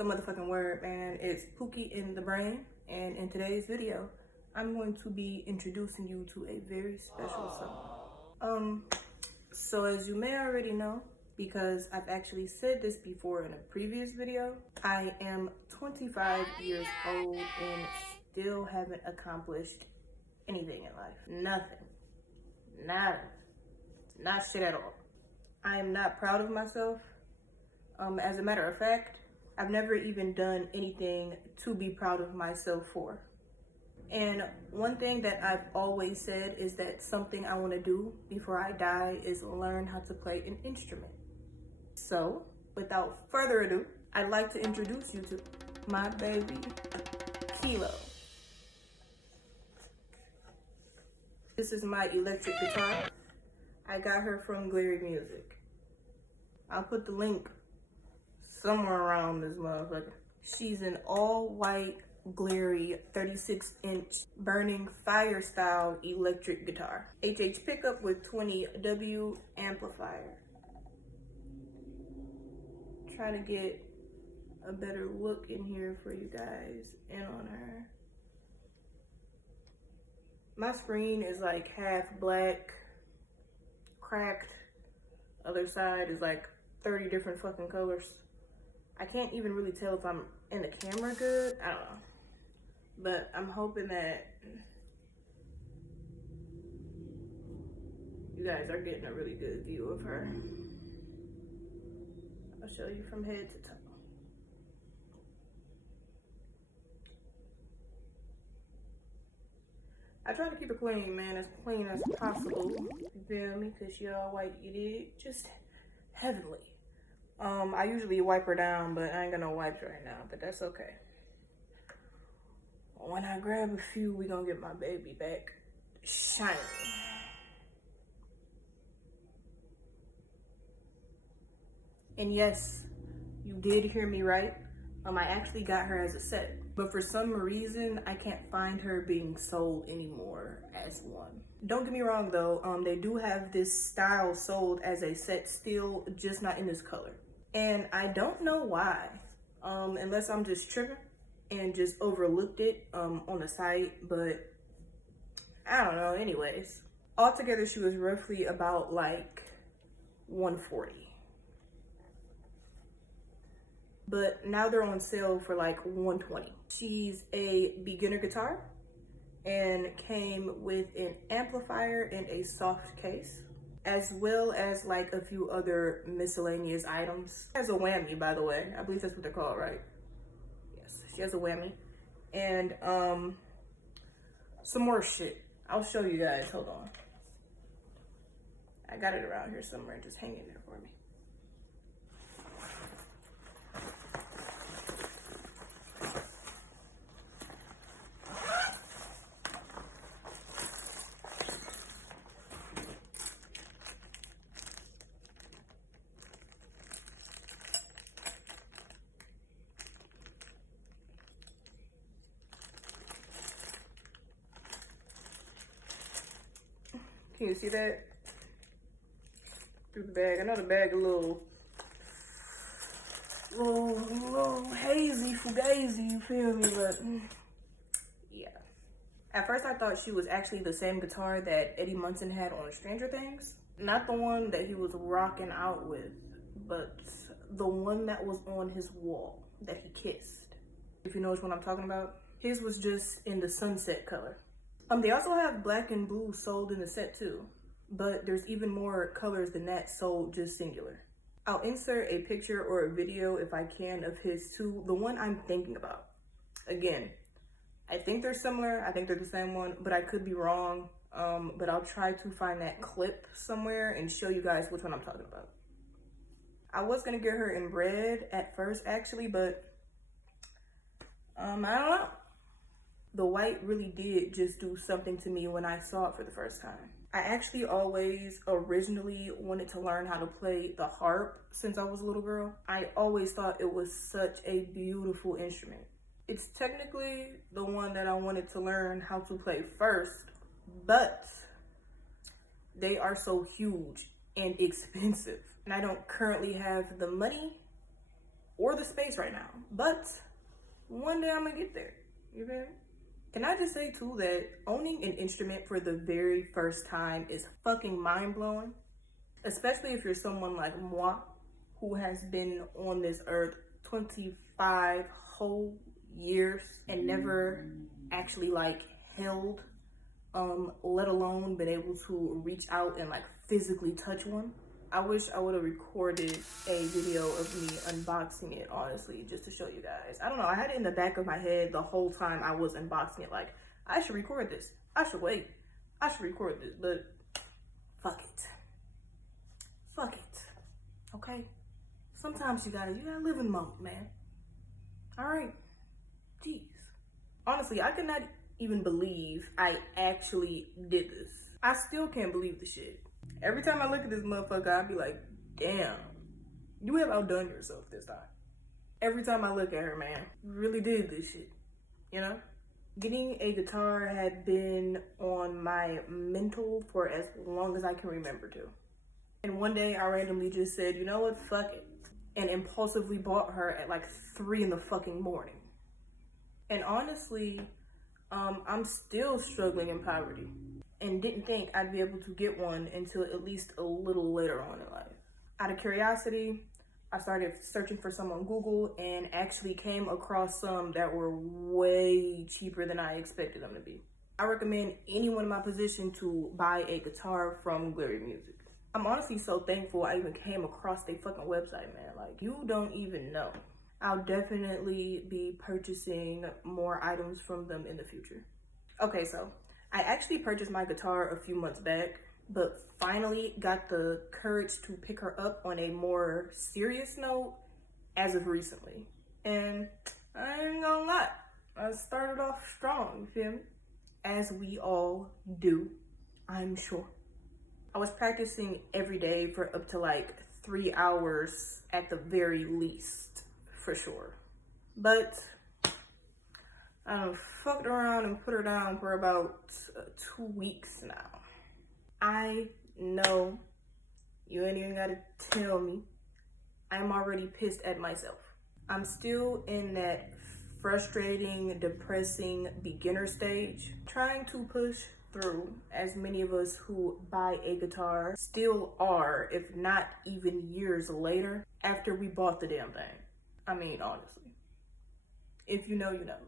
the motherfucking word, man. It's Pookie in the Brain, and in today's video, I'm going to be introducing you to a very special song. So as you may already know, because I've actually said this before in a previous video, I am 25 years old and still haven't accomplished anything in life. Nothing. Nada. Not shit at all. I am not proud of myself. As a matter of fact, I've never even done anything to be proud of myself for. And one thing that I've always said is that something I want to do before I die is learn how to play an instrument. So, without further ado, I'd like to introduce you to my baby, Kilo. This is my electric guitar. I got her from Glary Music. I'll put the link somewhere around this motherfucker. She's an all-white Glary 36-inch burning fire style electric guitar. HH pickup with 20W amplifier. Try to get a better look in here for you guys and on her. My screen is like half black, cracked. Other side is like 30 different fucking colors. I can't even really tell if I'm in the camera good. I don't know. But I'm hoping that you guys are getting a really good view of her. I'll show you from head to toe. I try to keep it clean, man, as clean as possible. You feel me? Cause she all white, you did. Just heavenly. I usually wipe her down, but I ain't got no wipes right now, but that's okay. When I grab a few, we gonna get my baby back shiny. And yes, you did hear me right. I actually got her as a set, but for some reason, I can't find her being sold anymore as one. Don't get me wrong though, they do have this style sold as a set still, just not in this color. And I don't know why, unless I'm just tripping and just overlooked it on the site, but I don't know. Anyways, altogether she was roughly about like 140. But now they're on sale for like 120. She's a beginner guitar and came with an amplifier and a soft case, as well as like a few other miscellaneous items. She has a whammy, by the way. I believe that's what they're called, right? Yes, she has a whammy. And some more shit. I'll show you guys, hold on. I got it around here somewhere, just hang in there for me. Can you see that? Through the bag. I know the bag a little hazy, fugazi, you feel me? But yeah. At first I thought she was actually the same guitar that Eddie Munson had on Stranger Things. Not the one that he was rocking out with, but the one that was on his wall that he kissed. If you know which one I'm talking about. His was just in the sunset color. They also have black and blue sold in the set too, but there's even more colors than that sold just singular. I'll insert a picture or a video if I can of his too, the one I'm thinking about. Again, I think they're similar, I think they're the same one, but I could be wrong. But I'll try to find that clip somewhere and show you guys which one I'm talking about. I was gonna get her in red at first actually, but I don't know. The white really did just do something to me when I saw it for the first time. I actually always originally wanted to learn how to play the harp since I was a little girl. I always thought it was such a beautiful instrument. It's technically the one that I wanted to learn how to play first, but they are so huge and expensive. And I don't currently have the money or the space right now, But one day I'm gonna get there. You feel me? Can I just say too that owning an instrument for the very first time is fucking mind-blowing? Especially if you're someone like moi, who has been on this earth 25 whole years and never actually like held, let alone been able to reach out and like physically touch one. I wish I would have recorded a video of me unboxing it, honestly, just to show you guys. I don't know, I had it in the back of my head the whole time I was unboxing it, like, I should record this. I should wait. I should record this, but fuck it. Fuck it. Okay? Sometimes you gotta live in the moment, man. Alright? Jeez. Honestly, I could not even believe I actually did this. I still can't believe the shit. Every time I look at this motherfucker, I'll be like, damn, you have outdone yourself this time. Every time I look at her, man, you really did this shit, you know? Getting a guitar had been on my mental for as long as I can remember to. And one day I randomly just said, you know what, fuck it. And impulsively bought her at like 3 in the fucking morning. And honestly, I'm still struggling in poverty. And didn't think I'd be able to get one until at least a little later on in life. Out of curiosity, I started searching for some on Google and actually came across some that were way cheaper than I expected them to be. I recommend anyone in my position to buy a guitar from Glittery Music. I'm honestly so thankful I even came across their fucking website, man. Like, you don't even know. I'll definitely be purchasing more items from them in the future. Okay, so I actually purchased my guitar a few months back, but finally got the courage to pick her up on a more serious note as of recently. And I ain't gonna lie, I started off strong, you feel me? As we all do, I'm sure. I was practicing every day for up to like 3 hours at the very least, for sure. But I fucked around and put her down for about 2 weeks now. I know you ain't even gotta tell me. I'm already pissed at myself. I'm still in that frustrating, depressing beginner stage, trying to push through, as many of us who buy a guitar still are, if not even years later, after we bought the damn thing. I mean, honestly. If you know, you know.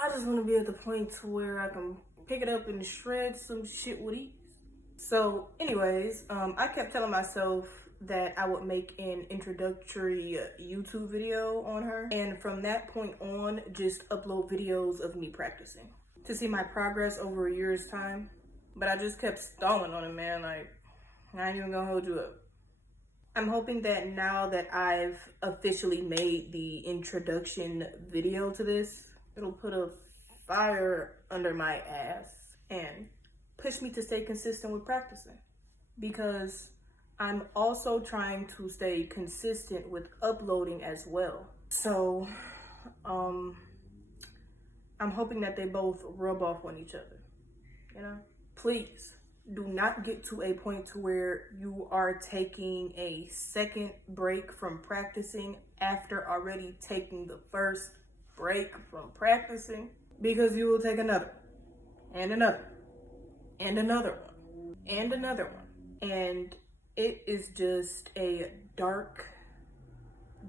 I just want to be at the point to where I can pick it up and shred some shit with ease. So anyways, I kept telling myself that I would make an introductory YouTube video on her. And from that point on, just upload videos of me practicing to see my progress over a year's time. But I just kept stalling on it, man. Like, I ain't even gonna hold you up. I'm hoping that now that I've officially made the introduction video to this, it'll put a fire under my ass and push me to stay consistent with practicing. Because I'm also trying to stay consistent with uploading as well. So, I'm hoping that they both rub off on each other, you know? Please do not get to a point to where you are taking a second break from practicing after already taking the first break from practicing, because you will take another and another and another one and another one. And it is just a dark,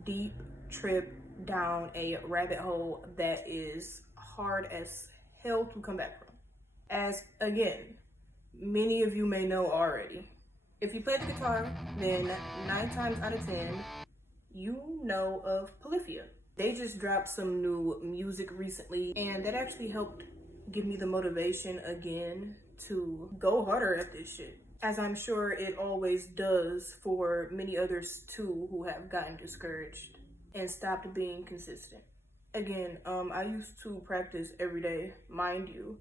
deep trip down a rabbit hole that is hard as hell to come back from. As, again, many of you may know already, if you play the guitar, then 9 times out of 10, you know of Polyphia. They just dropped some new music recently, and that actually helped give me the motivation again to go harder at this shit, as I'm sure it always does for many others too who have gotten discouraged and stopped being consistent. Again, I used to practice every day, mind you.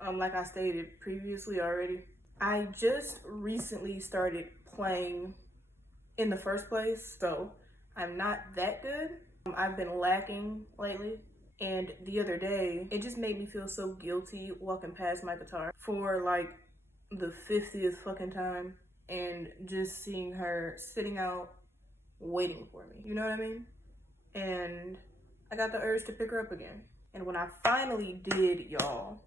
Like I stated previously already, I just recently started playing in the first place, so I'm not that good. I've been lacking lately, and the other day, it just made me feel so guilty walking past my guitar for like the 50th fucking time and just seeing her sitting out waiting for me, you know what I mean? And I got the urge to pick her up again. And when I finally did, y'all,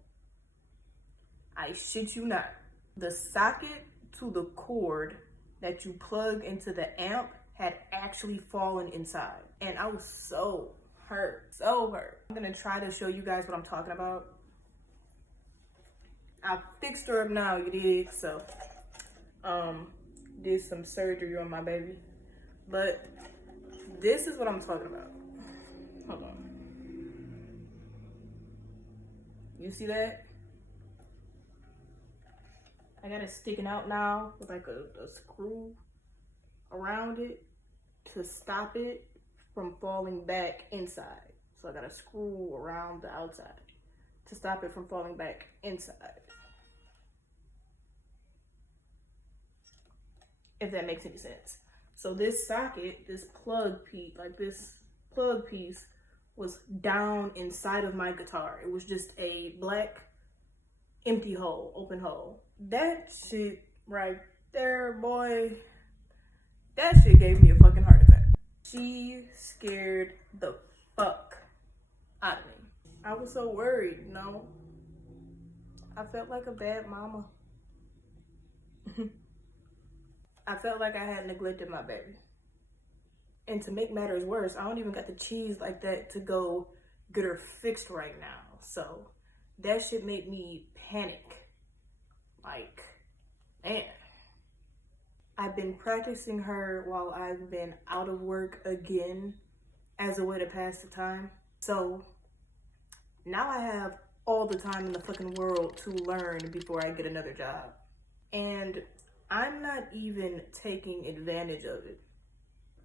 I shit you not, the socket to the cord that you plug into the amp had actually fallen inside. And I was so hurt, so hurt. I'm gonna try to show you guys what I'm talking about. I fixed her up now, you dig? So, did some surgery on my baby. But this is what I'm talking about. Hold on. You see that? I got it sticking out now with like a screw around it to stop it from falling back inside. So I got a screw around the outside to stop it from falling back inside. If that makes any sense. So this socket, this plug piece, like this plug piece was down inside of my guitar. It was just a black empty hole, open hole. That shit right there, boy, that shit gave me a fucking heart attack. She scared the fuck out of me. I was so worried, you know? I felt like a bad mama. I felt like I had neglected my baby. And to make matters worse, I don't even got the cheese like that to go get her fixed right now. So that shit made me panic. Like, man. I've been practicing her while I've been out of work again as a way to pass the time. So now I have all the time in the fucking world to learn before I get another job. And I'm not even taking advantage of it.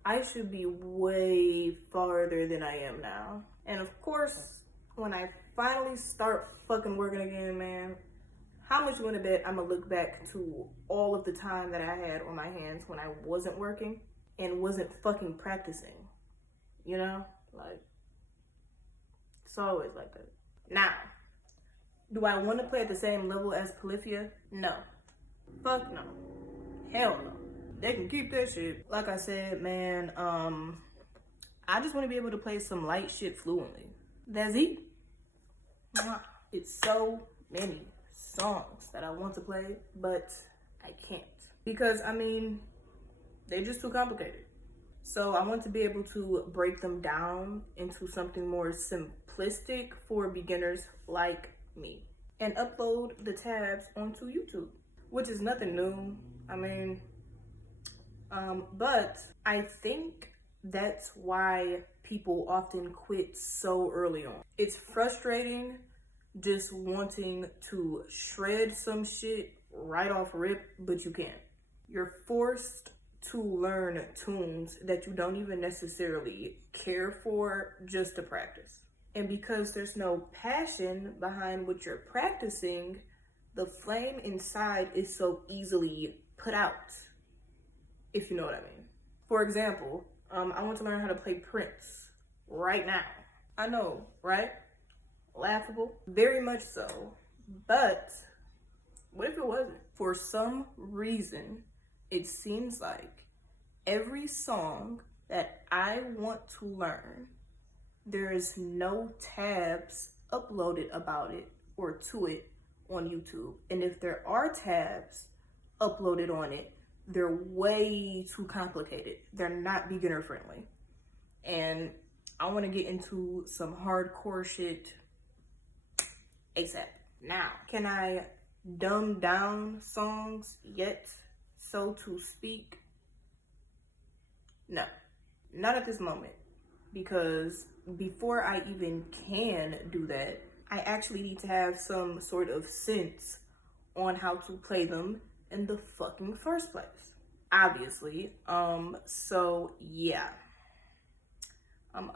I should be way farther than I am now. And of course, when I finally start fucking working again, man, how much you wanna bet I'm gonna look back to all of the time that I had on my hands when I wasn't working and wasn't fucking practicing, you know? Like, it's always like that. Now, do I wanna play at the same level as Polyphia? No. Fuck no. Hell no. They can keep that shit. Like I said, man, I just want to be able to play some light shit fluently. That's it. It's so many songs that I want to play, but I can't. Because, I mean, they're just too complicated. So I want to be able to break them down into something more simplistic for beginners like me. And upload the tabs onto YouTube, which is nothing new. I mean, but I think that's why people often quit so early on. It's frustrating just wanting to shred some shit right off rip, but you can't. You're forced to learn tunes that you don't even necessarily care for just to practice. And because there's no passion behind what you're practicing, the flame inside is so easily put out, if you know what I mean. For example, I want to learn how to play Prince right now. I know, right? Laughable, very much so. But what if it wasn't? For some reason, it seems like every song that I want to learn, there is no tabs uploaded about it or to it on YouTube. And if there are tabs uploaded on it, they're way too complicated. They're not beginner friendly. And I want to get into some hardcore shit ASAP. Now, can I dumb down songs yet, so to speak? No, not at this moment. Because before I even can do that, I actually need to have some sort of sense on how to play them in the fucking first place. Obviously. So yeah.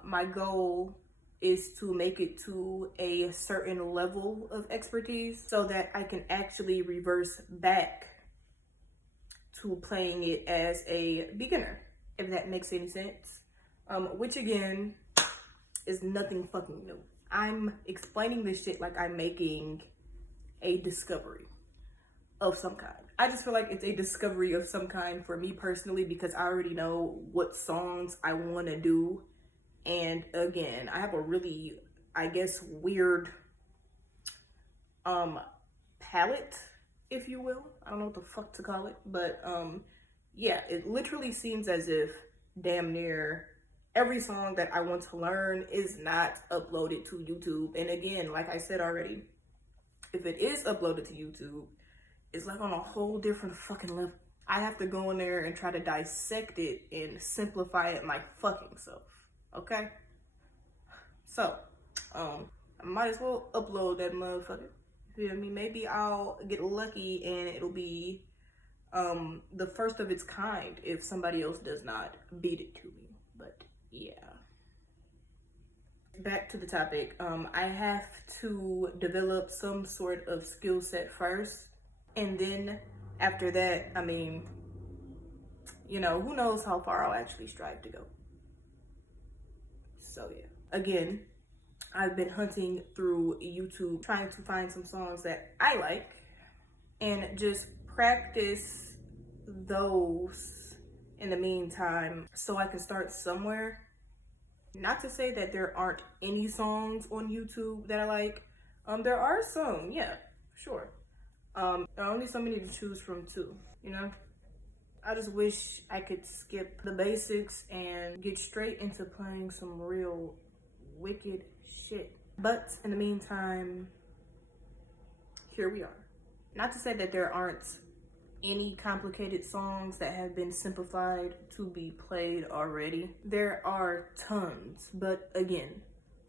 My goal is to make it to a certain level of expertise so that I can actually reverse back to playing it as a beginner, if that makes any sense. Which again is nothing fucking new. I'm explaining this shit like I'm making a discovery of some kind. I just feel like it's a discovery of some kind for me personally because I already know what songs I want to do And again, I have a really, I guess, weird palette, if you will. I don't know what the fuck to call it, but yeah, it literally seems as if damn near every song that I want to learn is not uploaded to YouTube. And again, like I said already, if it is uploaded to YouTube, it's like on a whole different fucking level. I have to go in there and try to dissect it and simplify it my fucking self. Okay? So, I might as well upload that motherfucker. You feel me? Maybe I'll get lucky and it'll be the first of its kind if somebody else does not beat it to me. But yeah. Back to the topic. I have to develop some sort of skill set first. And then after that, I mean, you know, who knows how far I'll actually strive to go. So yeah. Again, I've been hunting through YouTube, trying to find some songs that I like and just practice those in the meantime so I can start somewhere. Not to say that there aren't any songs on YouTube that I like. There are some, yeah, sure. There are only so many to choose from too, you know? I just wish I could skip the basics and get straight into playing some real wicked shit. But in the meantime, here we are. Not to say that there aren't any complicated songs that have been simplified to be played already. There are tons, but again,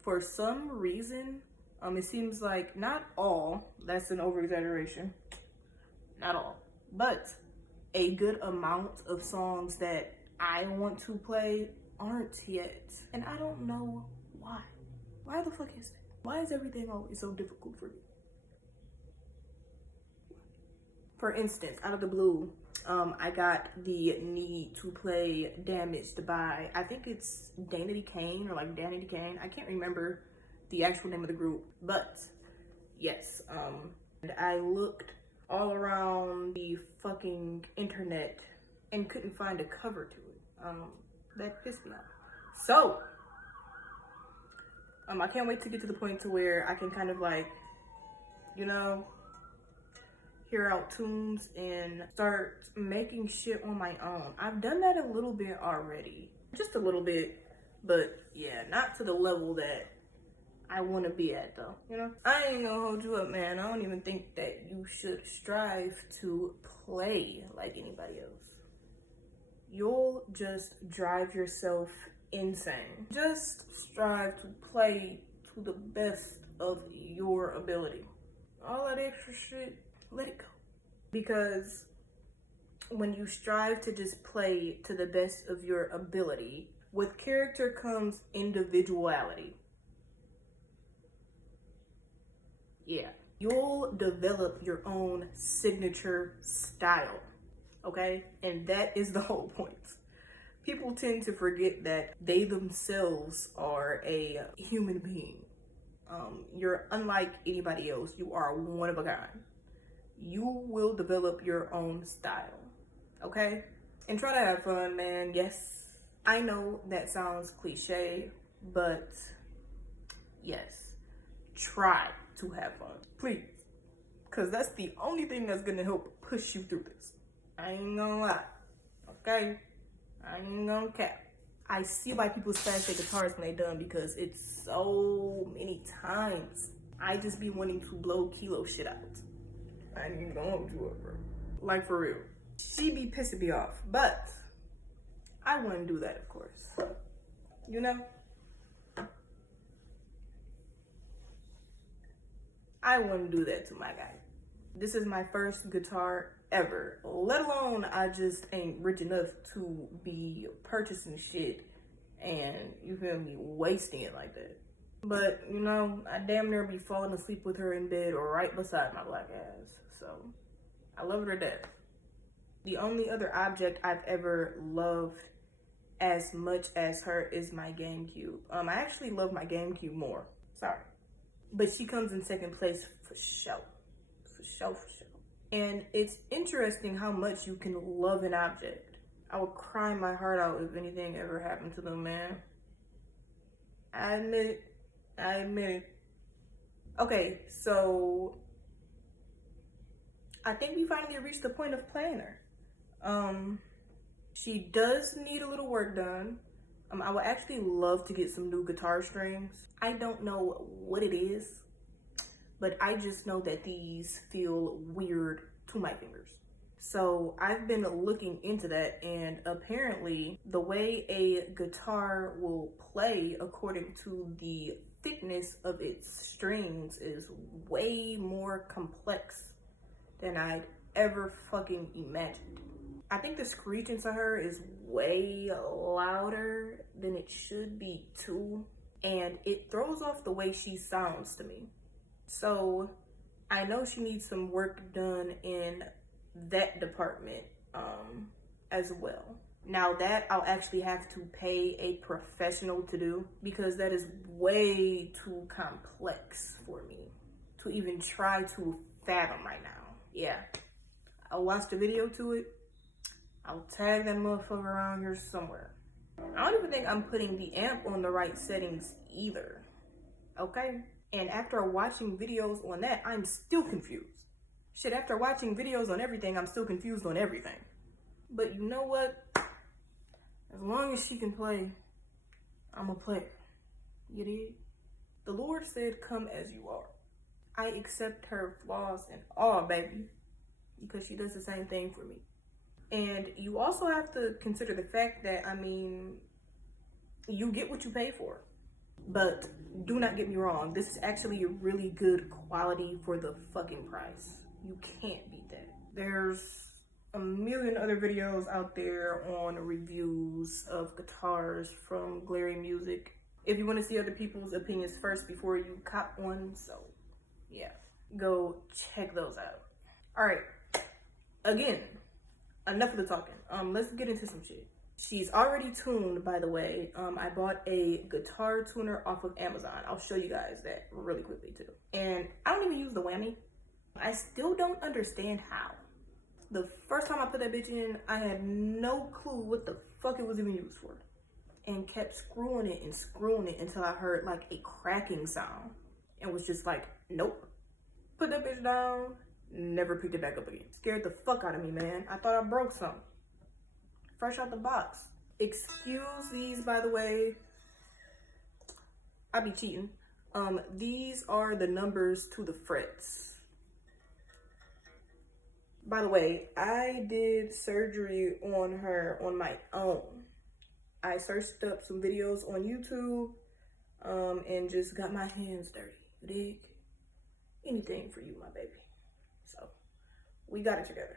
for some reason, it seems like not all, that's an over-exaggeration, not all, but a good amount of songs that I want to play aren't yet. And I don't know why. Why the fuck is that? Why is everything always so difficult for me? For instance, out of the blue, I got the need to play Damaged by, I think it's Danity Kane or like Danity Kane. I can't remember the actual name of the group, but yes, and I looked all around the fucking internet and couldn't find a cover to it. That pissed me off. So, I can't wait to get to the point to where I can kind of like, you know, hear out tunes and start making shit on my own. I've done that a little bit already, just a little bit, but yeah, not to the level that I want to be at though, you know? I ain't gonna hold you up, man. I don't even think that you should strive to play like anybody else. You'll just drive yourself insane. Just strive to play to the best of your ability. All that extra shit, let it go. Because when you strive to just play to the best of your ability, with character comes individuality. Yeah, you'll develop your own signature style, okay? And that is the whole point. People tend to forget that they themselves are a human being. You're unlike anybody else. You are one of a kind. You will develop your own style, okay? And try to have fun, man. Yes, I know that sounds cliche, but yes, try to have fun, please, because that's the only thing that's gonna help push you through this. I ain't gonna lie, okay? I ain't gonna cap. I see why people smash their guitars when they done, because it's so many times I just be wanting to blow Kilo shit out. I ain't even gonna hold you up, bro. Like, for real. She be pissing me off, but I wouldn't do that, of course. You know? I wouldn't do that to my guy. This is my first guitar ever, let alone I just ain't rich enough to be purchasing shit and, you feel me, wasting it like that. But, you know, I damn near be falling asleep with her in bed or right beside my black ass. So, I love her to death. The only other object I've ever loved as much as her is my GameCube. I actually love my GameCube more. Sorry. But she comes in second place for sure. For sure, for sure. And it's interesting how much you can love an object. I would cry my heart out if anything ever happened to them, man. I admit it. Okay, so I think we finally reached the point of playing her. She does need a little work done. I would actually love to get some new guitar strings. I don't know what it is, but I just know that these feel weird to my fingers. So I've been looking into that, and apparently the way a guitar will play according to the thickness of its strings is way more complex than I'd ever fucking imagined. I think the screeching to her is way louder than it should be too, and it throws off the way she sounds to me. So I know she needs some work done in that department as well. Now that I'll actually have to pay a professional to do, because that is way too complex for me to even try to fathom right now. Yeah, I'll watch the video to it. I'll tag that motherfucker around here somewhere. I don't even think I'm putting the amp on the right settings either, okay? And after watching videos on that, I'm still confused. Shit, after watching videos on everything, I'm still confused on everything. But you know what? As long as she can play, I'm a player. You dig? The Lord said, come as you are. I accept her flaws and all, baby, because she does the same thing for me. And you also have to consider the fact that, I mean, you get what you pay for. But do not get me wrong, this is actually a really good quality for the fucking price. You can't beat that. There's a million other videos out there on reviews of guitars from Glary Music. If you want to see other people's opinions first before you cop one, so yeah, go check those out. All right, again, enough of the talking. Let's get into some shit. She's already tuned, by the way. I bought a guitar tuner off of Amazon. I'll show you guys that really quickly too. And I don't even use the whammy. I still don't understand how. The first time I put that bitch in, I had no clue what the fuck it was even used for. And kept screwing it until I heard like a cracking sound. And was just like, nope. Put that bitch down, never picked it back up again. Scared the fuck out of me, man. I thought I broke something. Fresh out the box. Excuse these, by the way. I be cheating. These are the numbers to the frets. By the way, I did surgery on her on my own. I searched up some videos on YouTube, and just got my hands dirty. You dig? Anything for you, my baby. So, we got it together.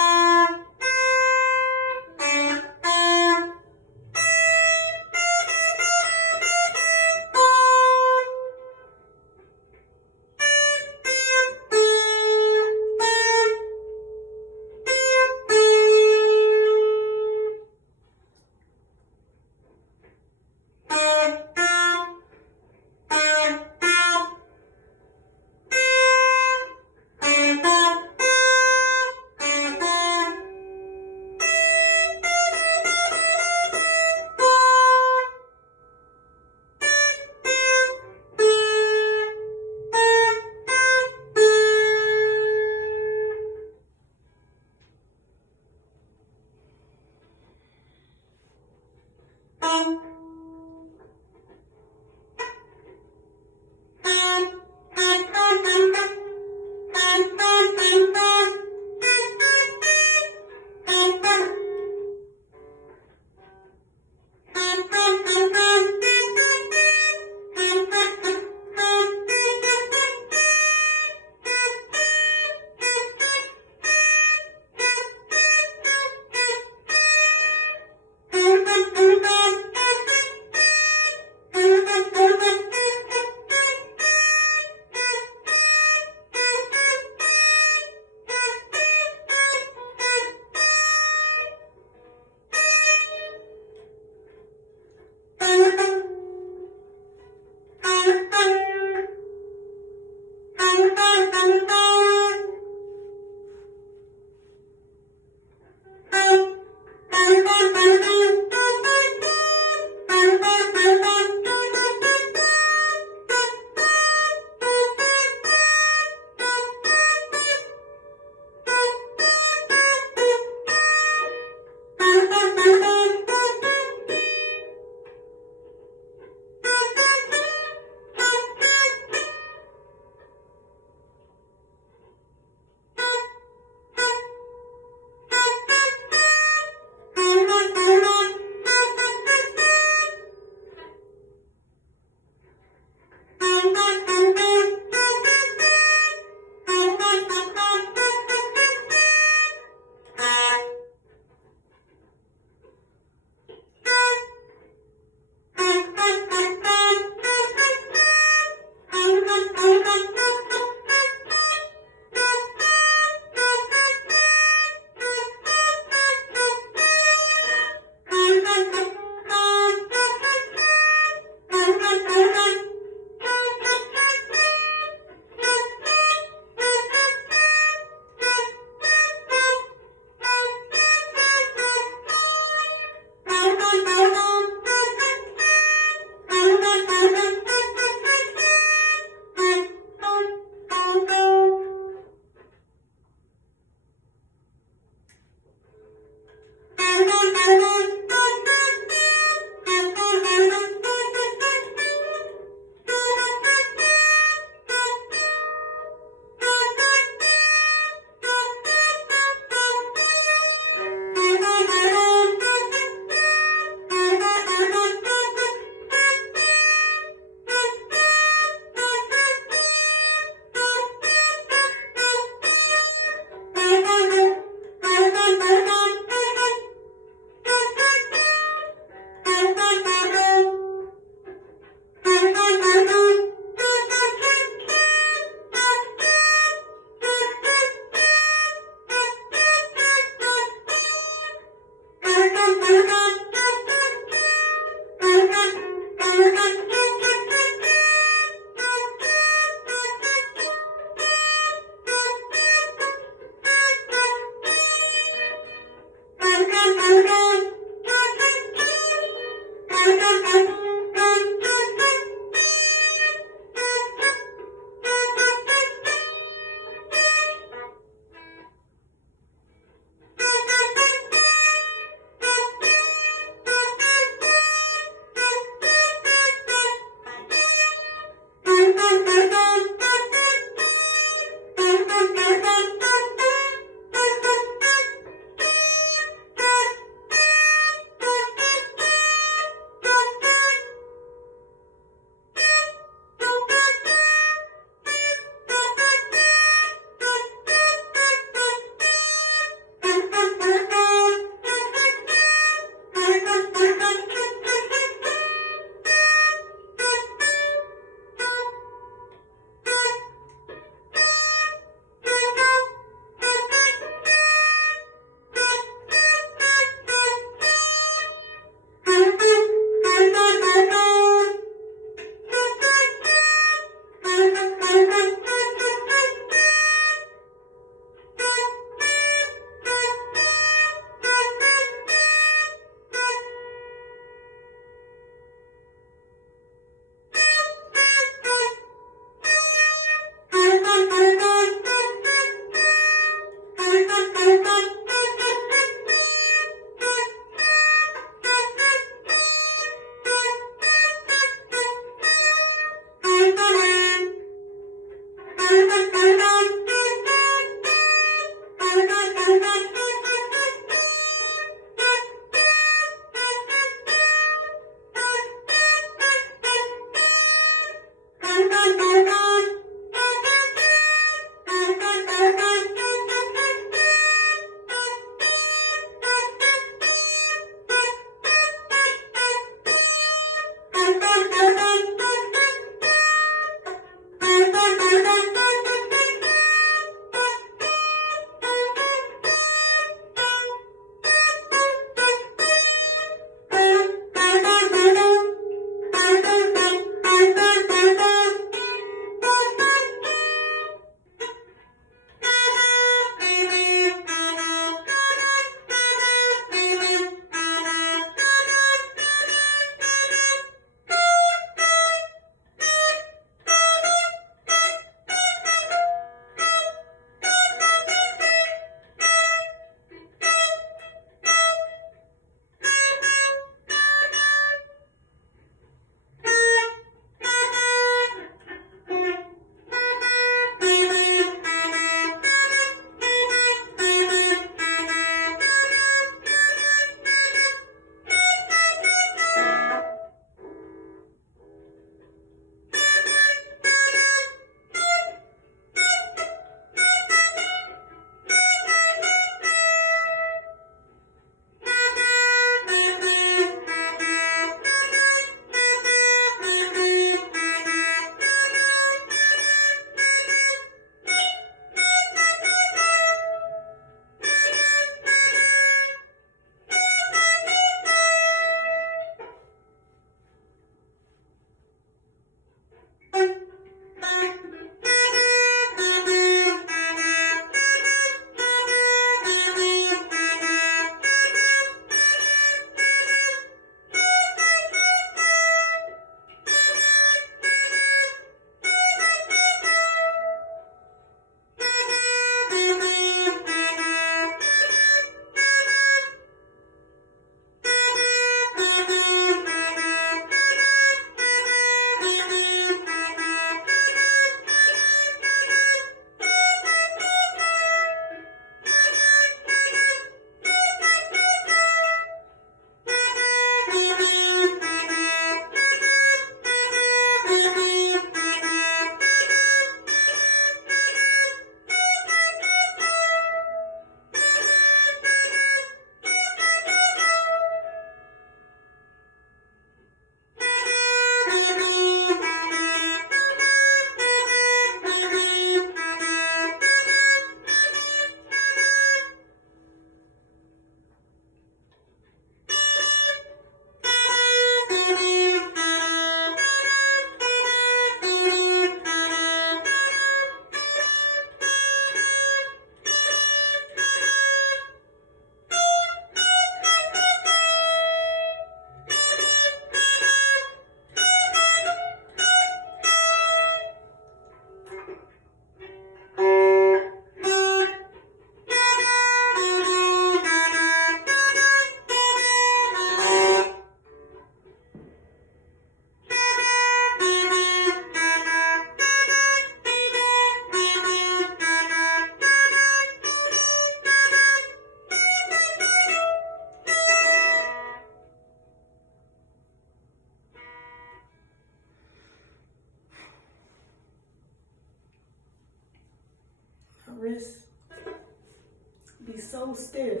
so stiff.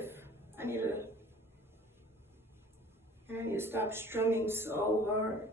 I need to stop strumming so hard.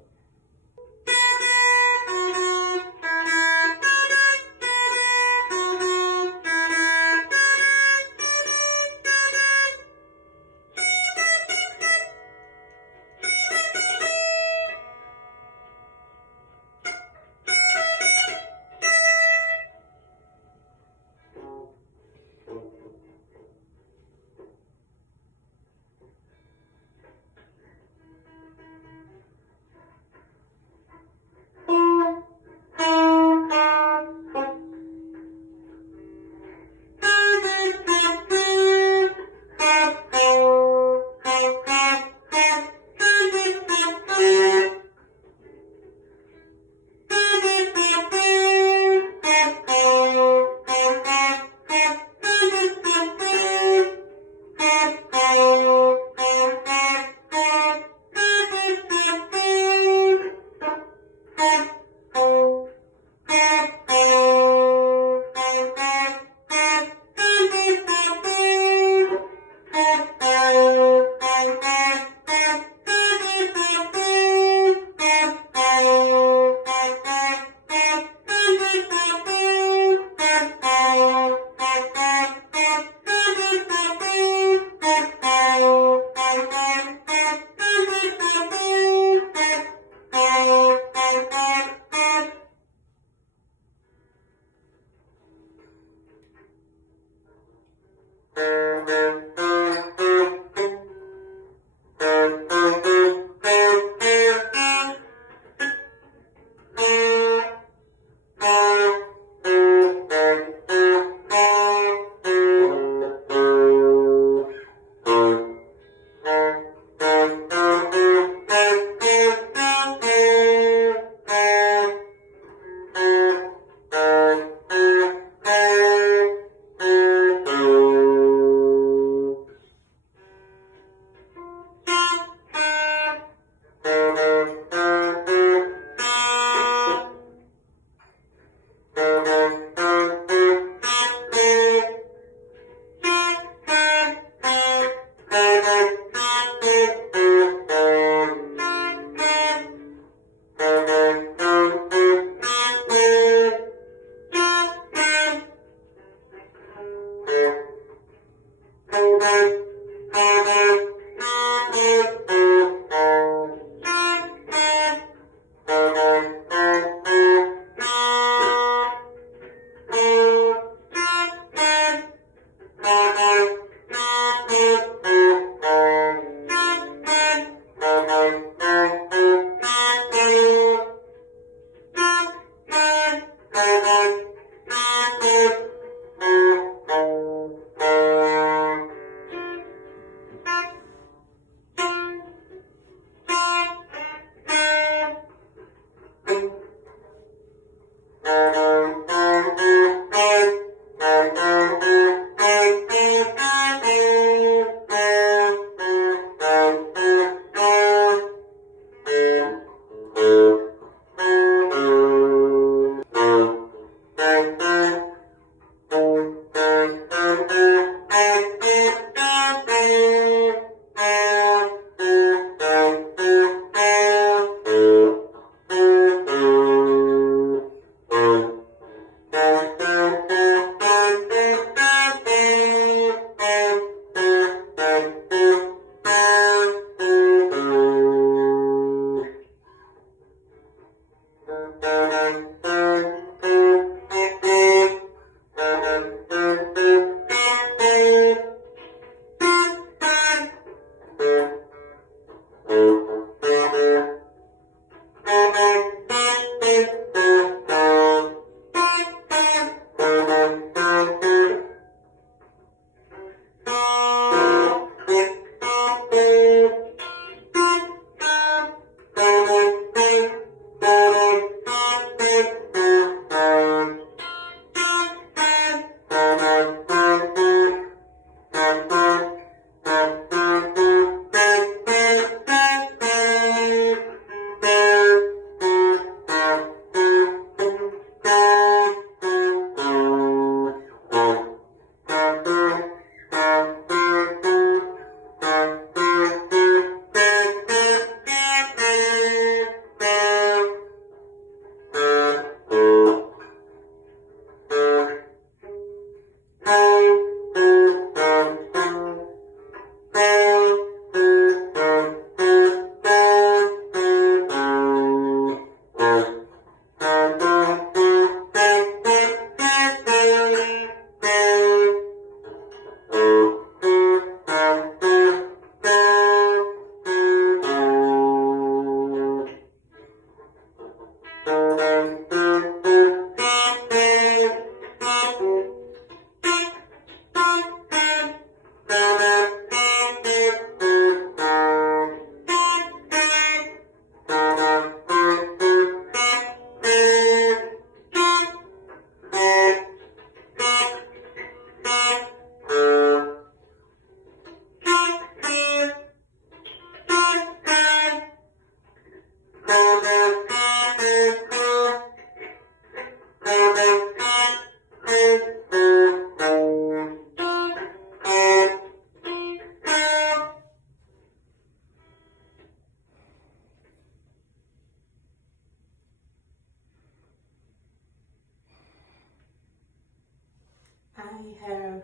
I have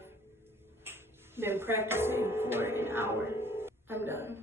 been practicing for an hour. I'm done.